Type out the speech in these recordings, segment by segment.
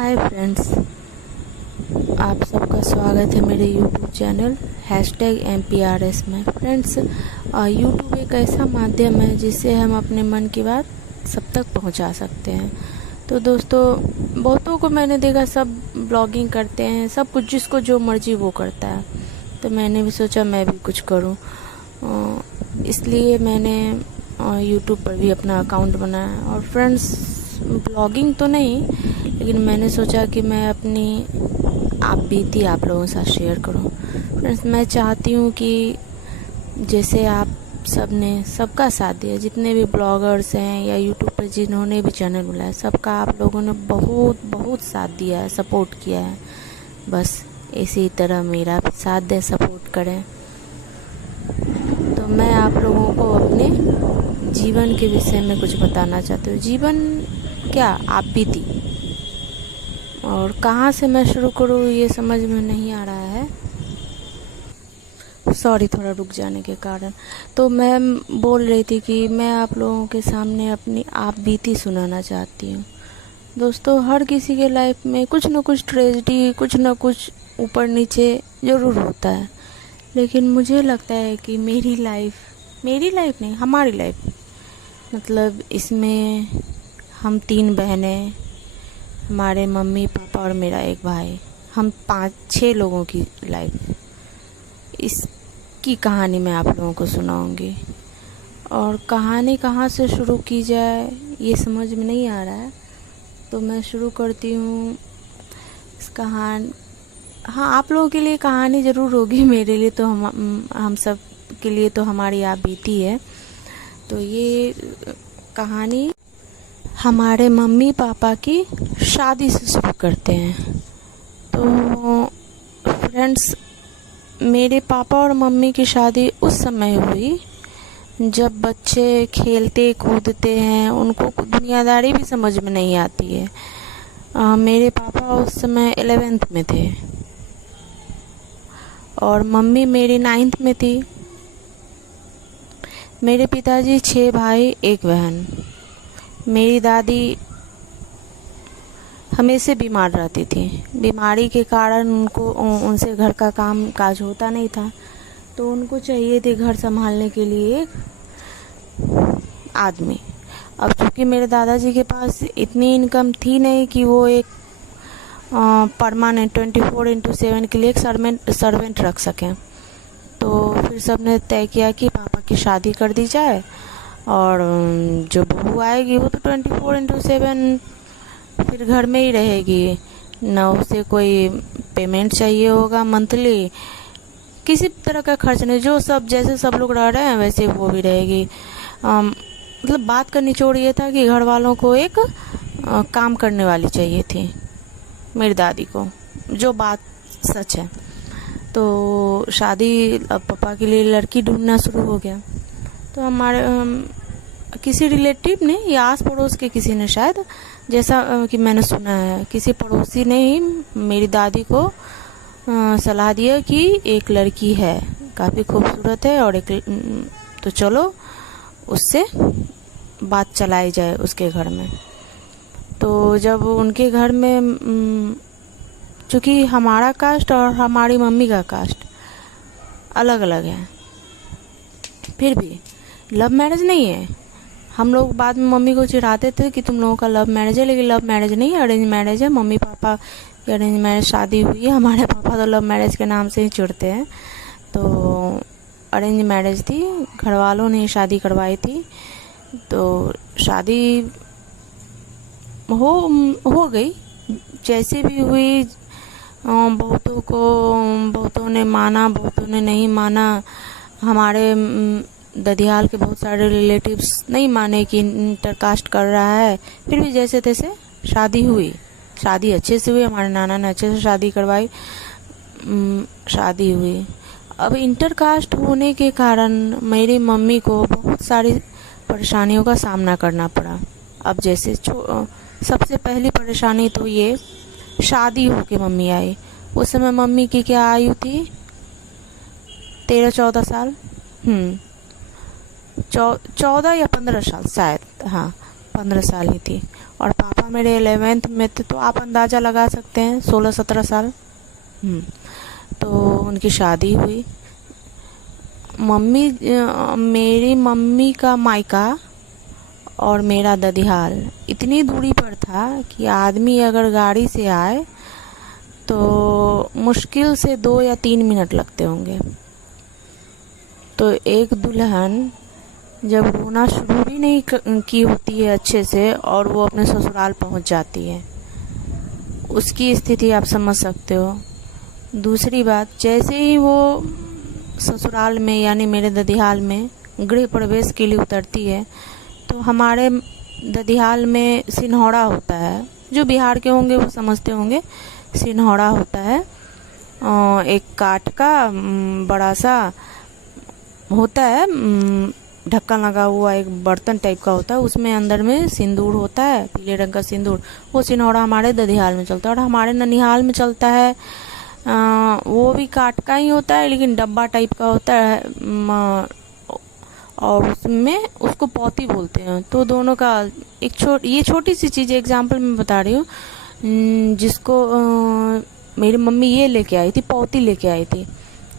Hi friends, आप सबका स्वागत है मेरे यूट्यूब चैनल #MPRS में। फ्रेंड्स, यूट्यूब एक ऐसा माध्यम है जिससे हम अपने मन की बात सब तक पहुंचा सकते हैं। तो दोस्तों, बहुतों को मैंने देखा सब ब्लॉगिंग करते हैं, सब कुछ जिसको जो मर्जी वो करता है। तो मैंने भी सोचा मैं भी कुछ करूं, इसलिए मैंने यूट्यूब पर भी अपना अकाउंट बनाया। और फ्रेंड्स, ब्लॉगिंग तो नहीं, लेकिन मैंने सोचा कि मैं अपनी आप बीती आप लोगों के साथ शेयर करूं। फ्रेंड्स, मैं चाहती हूं कि जैसे आप सब ने सबका साथ दिया, जितने भी ब्लॉगर्स हैं या यूट्यूब पर जिन्होंने भी चैनल बनाया, सबका आप लोगों ने बहुत बहुत साथ दिया है, सपोर्ट किया है। बस इसी तरह मेरा भी साथ दें, सपोर्ट करें। तो मैं आप लोगों को अपने जीवन के विषय में कुछ बताना चाहती हूँ। जीवन क्या, आप बीती, और कहाँ से मैं शुरू करूँ ये समझ में नहीं आ रहा है। सॉरी, थोड़ा रुक जाने के कारण। तो मैं बोल रही थी कि मैं आप लोगों के सामने अपनी आप बीती सुनाना चाहती हूँ। दोस्तों, हर किसी के लाइफ में कुछ न कुछ ट्रेजेडी, कुछ न कुछ ऊपर नीचे ज़रूर होता है। लेकिन मुझे लगता है कि मेरी लाइफ नहीं, हमारी लाइफ, मतलब इसमें हम 3 बहनें, हमारे मम्मी पापा और मेरा एक भाई, हम 5-6 लोगों की लाइफ, इसकी कहानी मैं आप लोगों को सुनाऊंगी। और कहानी कहाँ से शुरू की जाए ये समझ में नहीं आ रहा है, तो मैं शुरू करती हूँ इस कहानी। हाँ, आप लोगों के लिए कहानी ज़रूर होगी, मेरे लिए तो हम सब के लिए तो हमारी आप बीती है। तो ये कहानी हमारे मम्मी पापा की शादी से शुरू करते हैं। तो फ्रेंड्स, मेरे पापा और मम्मी की शादी उस समय हुई जब बच्चे खेलते कूदते हैं, उनको दुनियादारी भी समझ में नहीं आती है। मेरे पापा उस समय 11th में थे और मम्मी मेरी 9th में थी। मेरे पिताजी 6 भाई 1 बहन। मेरी दादी हमेशा बीमार रहती थी। बीमारी के कारण उनसे घर का काम काज होता नहीं था, तो उनको चाहिए थे घर संभालने के लिए एक आदमी। अब चूँकि मेरे दादाजी के पास इतनी इनकम थी नहीं कि वो एक परमानेंट 24/7 के लिए एक सर्वेंट रख सकें। तो फिर सबने तय किया कि पापा की शादी कर दी जाए, और जो बहू आएगी वो तो 24/7 फिर घर में ही रहेगी। न उसे कोई पेमेंट चाहिए होगा मंथली, किसी तरह का खर्च नहीं, जो सब जैसे सब लोग रह रहे हैं वैसे वो भी रहेगी। मतलब बात का निचोड़ ये था कि घर वालों को एक काम करने वाली चाहिए थी, मेरी दादी को, जो बात सच है। तो शादी, अब पापा के लिए लड़की ढूंढना शुरू हो गया। तो हमारे किसी रिलेटिव ने या आस पड़ोस के किसी ने, शायद जैसा कि मैंने सुना है, किसी पड़ोसी ने ही मेरी दादी को सलाह दिया कि एक लड़की है, काफ़ी खूबसूरत है, और तो चलो उससे बात चलाई जाए उसके घर में। तो जब उनके घर में, चूँकि हमारा कास्ट और हमारी मम्मी का कास्ट अलग अलग है, फिर भी लव मैरिज नहीं है। हम लोग बाद में मम्मी को चिढ़ाते थे कि तुम लोगों का लव मैरिज है, लेकिन लव मैरिज नहीं है, अरेंज मैरिज है। मम्मी पापा की अरेंज मैरिज शादी हुई है, हमारे पापा तो लव मैरिज के नाम से ही चिढ़ते हैं। तो अरेंज मैरिज थी, घर वालों ने शादी करवाई थी। तो शादी हो गई, जैसे भी हुई। बहुतों ने माना, बहुतों ने नहीं माना। हमारे ददियाल के बहुत सारे रिलेटिव्स नहीं माने कि इंटरकास्ट कर रहा है, फिर भी जैसे तैसे शादी हुई। शादी अच्छे से हुई, हमारे नाना ने अच्छे से शादी करवाई, शादी हुई। अब इंटरकास्ट होने के कारण मेरी मम्मी को बहुत सारी परेशानियों का सामना करना पड़ा। अब जैसे सबसे पहली परेशानी तो ये, शादी होके मम्मी आई। उस समय मम्मी की क्या आयु थी, 13-14 साल, 14 या 15 साल शायद, हाँ 15 साल ही थी, और पापा मेरे 11th में थे, तो आप अंदाज़ा लगा सकते हैं 16-17 साल। तो उनकी शादी हुई। मेरी मम्मी का मायका और मेरा ददिहाल इतनी दूरी पर था कि आदमी अगर गाड़ी से आए तो मुश्किल से 2 या 3 मिनट लगते होंगे। तो एक दुल्हन जब रोना शुरू भी नहीं की होती है अच्छे से, और वो अपने ससुराल पहुंच जाती है, उसकी स्थिति आप समझ सकते हो। दूसरी बात, जैसे ही वो ससुराल में यानी मेरे ददिहाल में गृह प्रवेश के लिए उतरती है, तो हमारे ददिहाल में सिन्होरा होता है, जो बिहार के होंगे वो समझते होंगे। सिन्होरा होता है, एक काठ का बड़ा सा होता है, ढक्कन लगा हुआ एक बर्तन टाइप का होता है, उसमें अंदर में सिंदूर होता है, पीले रंग का सिंदूर। वो सिन्होरा हमारे ददिहाल में चलता है। और हमारे ननिहाल में चलता है, वो भी काठ का ही होता है, लेकिन डब्बा टाइप का होता है, और उसमें उसको पौती बोलते हैं। तो दोनों का ये छोटी सी चीज़ एग्जाम्पल मैं बता रही हूँ, जिसको मेरी मम्मी ये लेके आई थी, पौती लेके आई थी।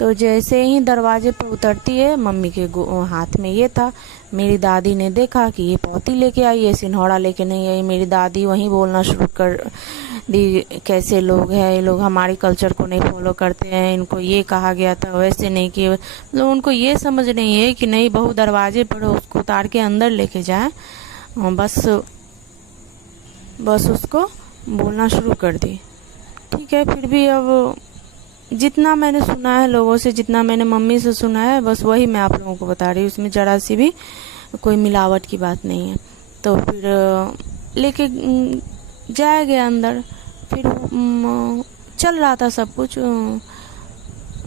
तो जैसे ही दरवाजे पर उतरती है, मम्मी के हाथ में ये था। मेरी दादी ने देखा कि ये पौती लेके आई है, सिन्होरा लेके नहीं आई। मेरी दादी वहीं बोलना शुरू कर दी, कैसे लोग हैं ये लोग, हमारी कल्चर को नहीं फॉलो करते हैं, इनको ये कहा गया था, वैसे नहीं किए। मतलब उनको ये समझ नहीं है कि नहीं, बहू दरवाजे पर उसको उतार के अंदर लेके जाए। बस उसको बोलना शुरू कर दी। ठीक है, फिर भी अब जितना मैंने सुना है लोगों से, जितना मैंने मम्मी से सुना है, बस वही मैं आप लोगों को बता रही हूँ। उसमें जरा सी भी कोई मिलावट की बात नहीं है। तो फिर लेके जाया गया अंदर। फिर चल रहा था सब कुछ।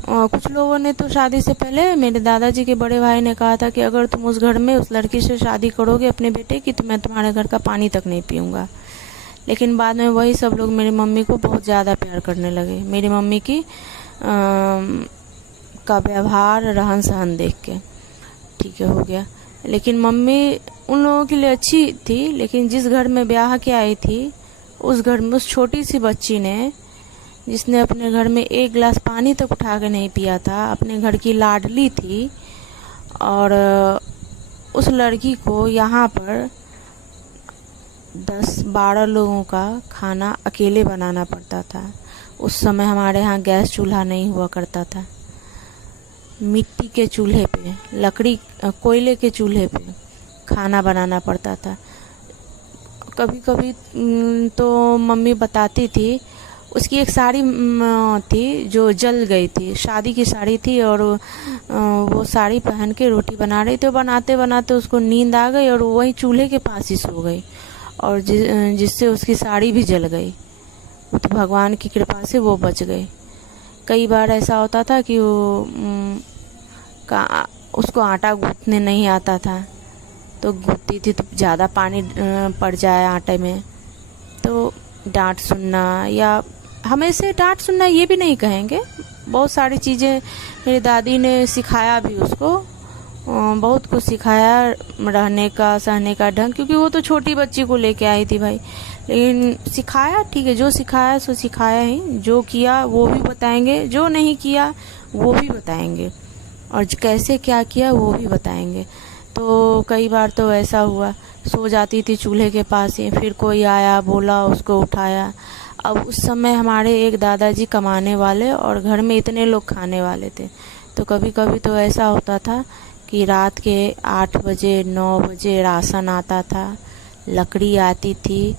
कुछ लोगों ने तो शादी से पहले, मेरे दादाजी के बड़े भाई ने कहा था कि अगर तुम उस घर में उस लड़की से शादी करोगे अपने बेटे की, तो मैं तुम्हारे घर का पानी तक नहीं पीऊँगा। लेकिन बाद में वही सब लोग मेरी मम्मी को बहुत ज़्यादा प्यार करने लगे, मेरी मम्मी की का व्यवहार, रहन सहन देख के। ठीक है, हो गया। लेकिन मम्मी उन लोगों के लिए अच्छी थी, लेकिन जिस घर में ब्याह के आई थी, उस घर में उस छोटी सी बच्ची ने, जिसने अपने घर में 1 गिलास पानी तक उठा के नहीं पिया था, अपने घर की लाडली थी, और उस लड़की को यहाँ पर 10-12 लोगों का खाना अकेले बनाना पड़ता था। उस समय हमारे यहाँ गैस चूल्हा नहीं हुआ करता था, मिट्टी के चूल्हे पे, कोयले के चूल्हे पे खाना बनाना पड़ता था। कभी कभी तो मम्मी बताती थी, उसकी एक साड़ी थी जो जल गई थी, शादी की साड़ी थी, और वो साड़ी पहन के रोटी बना रही थी। बनाते बनाते उसको नींद आ गई और वही चूल्हे के पास ही सो गई, और जिससे उसकी साड़ी भी जल गई। तो भगवान की कृपा से वो बच गई। कई बार ऐसा होता था कि उसको आटा गूंथने नहीं आता था, तो गूंथती थी तो ज़्यादा पानी पड़ जाए आटे में, तो डांट सुनना, या हमेशा डांट सुनना ये भी नहीं कहेंगे, बहुत सारी चीज़ें मेरी दादी ने सिखाया भी उसको, बहुत कुछ सिखाया, रहने का, सहने का ढंग, क्योंकि वो तो छोटी बच्ची को लेके आई थी भाई। लेकिन सिखाया, ठीक है, जो सिखाया सो सिखाया ही, जो किया वो भी बताएंगे, जो नहीं किया वो भी बताएंगे, और कैसे क्या किया वो भी बताएंगे। तो कई बार तो ऐसा हुआ, सो जाती थी चूल्हे के पास ही, फिर कोई आया, बोला, उसको उठाया। अब उस समय हमारे एक दादाजी कमाने वाले और घर में इतने लोग खाने वाले थे, तो कभी कभी तो ऐसा होता था कि रात के 8 बजे 9 बजे राशन आता था, लकड़ी आती थी,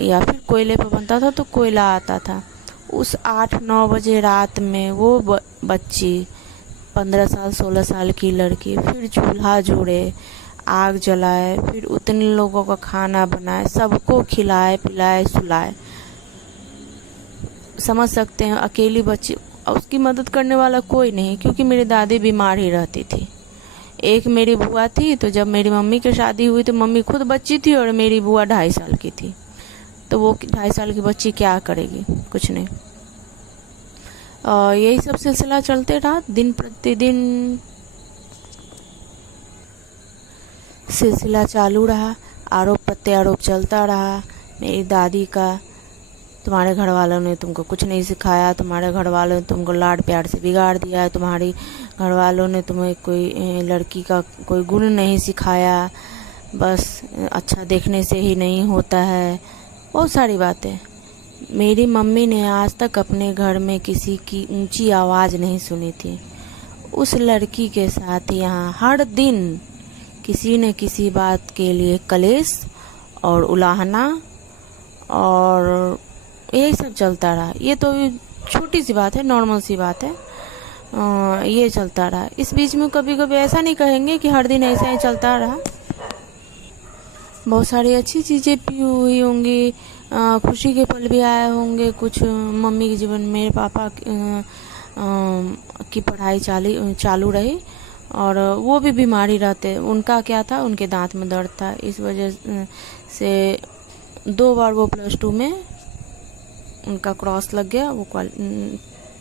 या फिर कोयले पर बनता था तो कोयला आता था। उस 8-9 बजे रात में वो बच्ची, 15 साल 16 साल की लड़की, फिर चूल्हा जोड़े, आग जलाए, फिर उतने लोगों का खाना बनाए, सबको खिलाए पिलाए सुलाए। समझ सकते हैं, अकेली बच्ची, उसकी मदद करने वाला कोई नहीं, क्योंकि मेरी दादी बीमार ही रहती थी। एक मेरी बुआ थी, तो जब मेरी मम्मी की शादी हुई तो मम्मी खुद बच्ची थी और मेरी बुआ 2.5 साल की थी, तो वो 2.5 साल की बच्ची क्या करेगी, कुछ नहीं। यही सब सिलसिला चलते रहा, दिन प्रतिदिन सिलसिला चालू रहा। आरोप प्रत्यारोप चलता रहा मेरी दादी का। तुम्हारे घर वालों ने तुमको कुछ नहीं सिखाया, तुम्हारे घर वालों ने तुमको लाड प्यार से बिगाड़ दिया है, तुम्हारी घर वालों ने तुम्हें कोई लड़की का कोई गुण नहीं सिखाया, बस अच्छा देखने से ही नहीं होता है, बहुत सारी बातें। मेरी मम्मी ने आज तक अपने घर में किसी की ऊंची आवाज़ नहीं सुनी थी। उस लड़की के साथ यहाँ हर दिन किसी न किसी बात के लिए कलेश और उलाहना और यही सब चलता रहा। ये तो छोटी सी बात है, नॉर्मल सी बात है, ये चलता रहा। इस बीच में कभी कभी ऐसा नहीं कहेंगे कि हर दिन ऐसा ही चलता रहा, बहुत सारी अच्छी चीज़ें भी हुई होंगी, खुशी के पल भी आए होंगे कुछ मम्मी के जीवन में। मेरे पापा की पढ़ाई चालू रही और वो भी बीमारी रहते। उनका क्या था, उनके दांत में दर्द था, इस वजह से 2 बार वो +2 में उनका क्रॉस लग गया, वो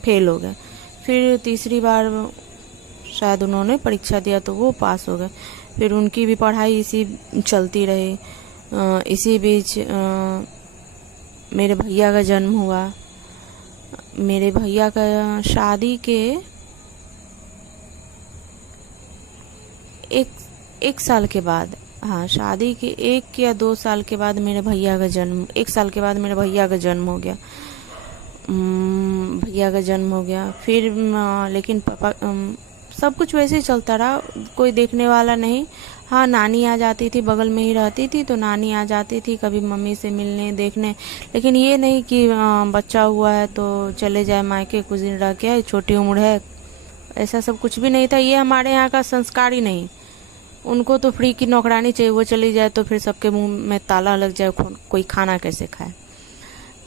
फेल हो गए। फिर तीसरी बार शायद उन्होंने परीक्षा दिया तो वो पास हो गए। फिर उनकी भी पढ़ाई इसी चलती रही। इसी बीच मेरे भैया का जन्म हुआ। मेरे भैया का शादी के एक साल के बाद, हाँ शादी के 1 या 2 साल के बाद मेरे भैया का जन्म, 1 साल के बाद मेरे भैया का जन्म हो गया। भैया का जन्म हो गया फिर लेकिन पापा सब कुछ वैसे ही चलता रहा, कोई देखने वाला नहीं। हाँ नानी आ जाती थी, बगल में ही रहती थी तो नानी आ जाती थी कभी मम्मी से मिलने देखने, लेकिन ये नहीं कि बच्चा हुआ है तो चले जाए मायके, कुछ दिन रह के, छोटी उम्र है, ऐसा सब कुछ भी नहीं था। ये हमारे यहाँ का संस्कार ही नहीं। उनको तो फ्री की नौकरानी चाहिए, वो चली जाए तो फिर सबके मुंह में ताला लग जाए, कोई खाना कैसे खाए।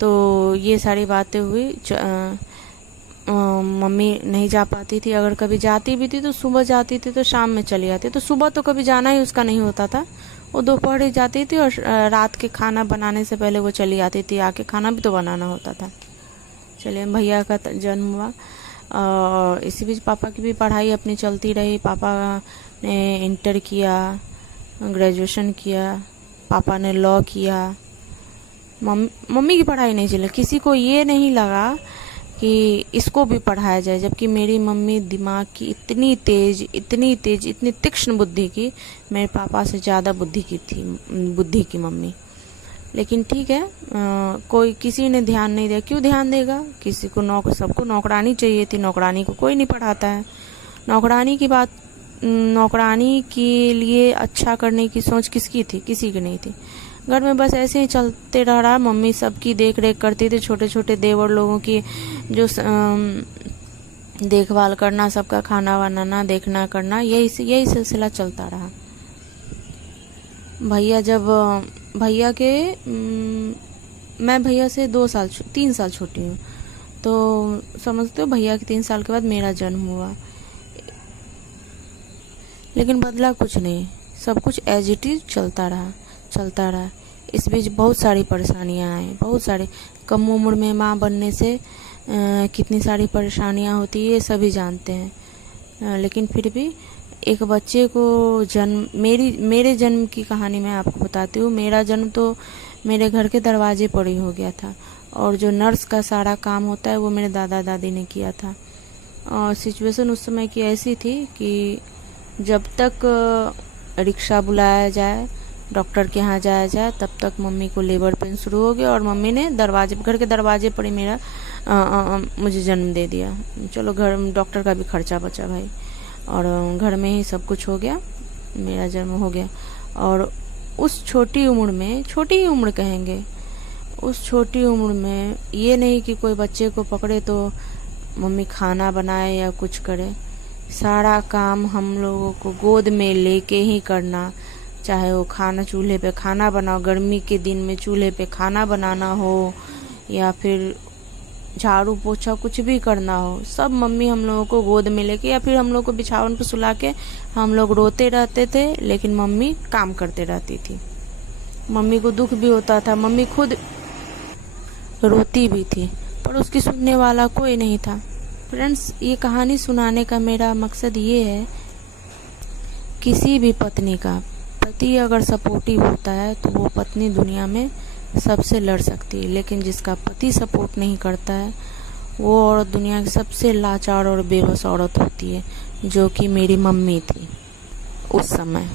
तो ये सारी बातें हुई। मम्मी नहीं जा पाती थी, अगर कभी जाती भी थी तो सुबह जाती थी तो शाम में चली आती, तो सुबह तो कभी जाना ही उसका नहीं होता था, वो दोपहर ही जाती थी और रात के खाना बनाने से पहले वो चली आती थी, आके खाना भी तो बनाना होता था। चलिए भैया का जन्म हुआ और इसी बीच पापा की भी पढ़ाई अपनी चलती रही। पापा ने इंटर किया, ग्रेजुएशन किया, पापा ने लॉ किया। मम्मी की पढ़ाई नहीं चली, किसी को ये नहीं लगा कि इसको भी पढ़ाया जाए, जबकि मेरी मम्मी दिमाग की इतनी तेज इतनी तीक्ष्ण बुद्धि की, मेरे पापा से ज़्यादा बुद्धि की मम्मी। लेकिन ठीक है, कोई किसी ने ध्यान नहीं दिया, क्यों ध्यान देगा, किसी को सबको नौकरानी चाहिए थी, नौकरानी को कोई नहीं पढ़ाता है। नौकरानी के लिए अच्छा करने की सोच किसकी थी, किसी की नहीं थी। घर में बस ऐसे ही चलते रहा। मम्मी सबकी देख रेख करती थी, छोटे छोटे देवर लोगों की जो देखभाल करना, सबका खाना बनाना, देखना करना, यही सिलसिला चलता रहा। मैं भैया से 3 साल छोटी हूँ, तो समझते हो भैया के 3 साल के बाद मेरा जन्म हुआ। लेकिन बदला कुछ नहीं, सब कुछ एज इट इज चलता रहा। इस बीच बहुत सारी परेशानियां आई, बहुत सारी। कम उम्र में माँ बनने से कितनी सारी परेशानियां होती है, ये सभी जानते हैं। लेकिन फिर भी एक बच्चे को मेरे जन्म की कहानी मैं आपको बताती हूँ। मेरा जन्म तो मेरे घर के दरवाजे पर ही हो गया था, और जो नर्स का सारा काम होता है वो मेरे दादा दादी ने किया था। और सिचुएशन उस समय की ऐसी थी कि जब तक रिक्शा बुलाया जाए, डॉक्टर के यहाँ जाया जाए, तब तक मम्मी को लेबर पेन शुरू हो गया और मम्मी ने घर के दरवाजे पर ही मुझे जन्म दे दिया। चलो डॉक्टर का भी खर्चा बचा भाई, और घर में ही सब कुछ हो गया, मेरा जन्म हो गया। और उस छोटी ही उम्र कहेंगे, उस छोटी उम्र में ये नहीं कि कोई बच्चे को पकड़े तो मम्मी खाना बनाए या कुछ करे, सारा काम हम लोगों को गोद में लेके ही करना। चाहे वो चूल्हे पे खाना बनाओ, गर्मी के दिन में चूल्हे पे खाना बनाना हो, या फिर झाड़ू पोछा कुछ भी करना हो, सब मम्मी हम लोगों को गोद में लेके, या फिर हम लोग को बिछावन पे सुला के हम लोग रोते रहते थे, लेकिन मम्मी काम करते रहती थी। मम्मी को दुख भी होता था, मम्मी खुद रोती भी थी, पर उसकी सुनने वाला कोई नहीं था। फ्रेंड्स, ये कहानी सुनाने का मेरा मकसद ये है, किसी भी पत्नी का पति अगर सपोर्टिव होता है तो वो पत्नी दुनिया में सबसे लड़ सकती है, लेकिन जिसका पति सपोर्ट नहीं करता है वो औरत दुनिया की सबसे लाचार और बेबस औरत होती है, जो कि मेरी मम्मी थी उस समय।